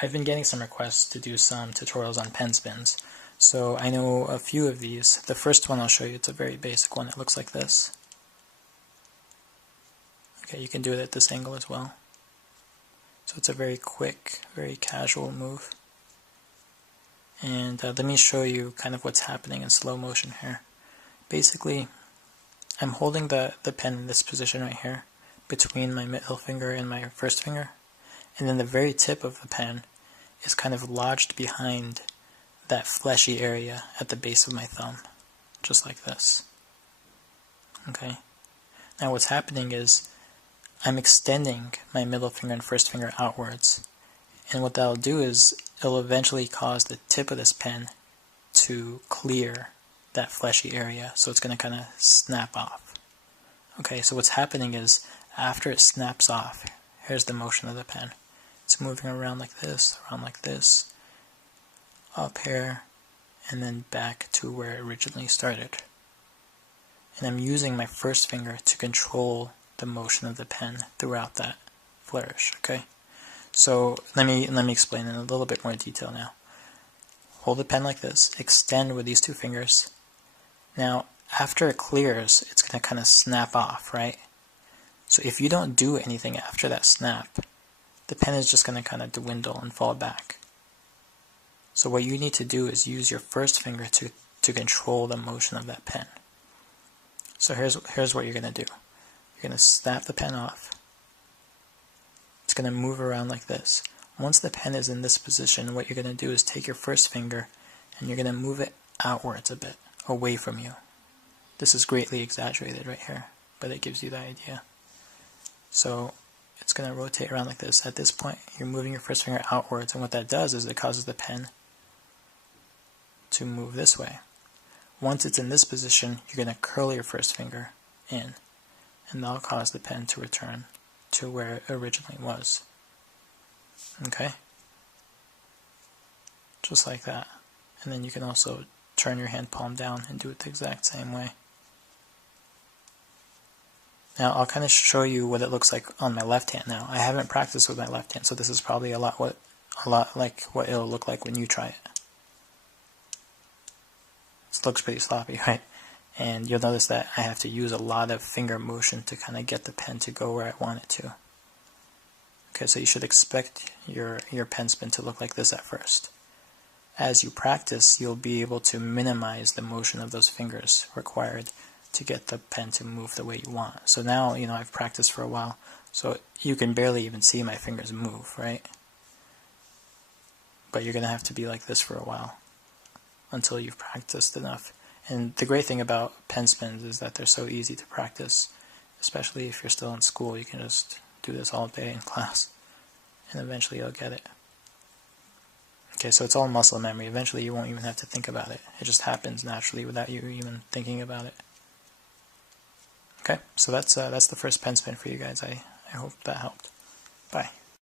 I've been getting some requests to do some tutorials on pen spins. So I know a few of these. The first one I'll show you, it's a very basic one. It looks like this. Okay, you can do it at this angle as well. So it's a very quick, very casual move. And let me show you kind of what's happening in slow motion here. Basically, I'm holding the pen in this position right here, between my middle finger and my first finger. And then the very tip of the pen is kind of lodged behind that fleshy area at the base of my thumb, just like this. Okay. Now what's happening is I'm extending my middle finger and first finger outwards, and what that'll do is it'll eventually cause the tip of this pen to clear that fleshy area, so it's going to kind of snap off. Okay, so what's happening is after it snaps off, here's the motion of the pen. It's moving around like this, up here, and then back to where it originally started. And I'm using my first finger to control the motion of the pen throughout that flourish, okay? So let me explain in a little bit more detail now. Hold the pen like this, extend with these two fingers. Now, after it clears, it's going to kind of snap off, right? So if you don't do anything after that snap, the pen is just going to kind of dwindle and fall back. So what you need to do is use your first finger to control the motion of that pen. So here's what you're going to do. You're going to snap the pen off. It's going to move around like this. Once the pen is in this position, what you're going to do is take your first finger and you're going to move it outwards a bit, away from you. This is greatly exaggerated right here, but it gives you the idea. So it's going to rotate around like this. At this point, you're moving your first finger outwards, and what that does is it causes the pen to move this way. Once it's in this position, you're going to curl your first finger in, and that'll cause the pen to return to where it originally was. Okay? Just like that. And then you can also turn your hand palm down and do it the exact same way. Now I'll kind of show you what it looks like on my left hand now. I haven't practiced with my left hand, so this is probably a lot like what it'll look like when you try it. This looks pretty sloppy, right? And you'll notice that I have to use a lot of finger motion to kind of get the pen to go where I want it to. Okay, so you should expect your pen spin to look like this at first. As you practice, you'll be able to minimize the motion of those fingers required to get the pen to move the way you want. So now, I've practiced for a while, so you can barely even see my fingers move, right? But you're going to have to be like this for a while until you've practiced enough. And the great thing about pen spins is that they're so easy to practice, especially if you're still in school. You can just do this all day in class, and eventually you'll get it. Okay, so it's all muscle memory. Eventually you won't even have to think about it. It just happens naturally without you even thinking about it. Okay, so that's the first pen spin for you guys. I hope that helped. Bye.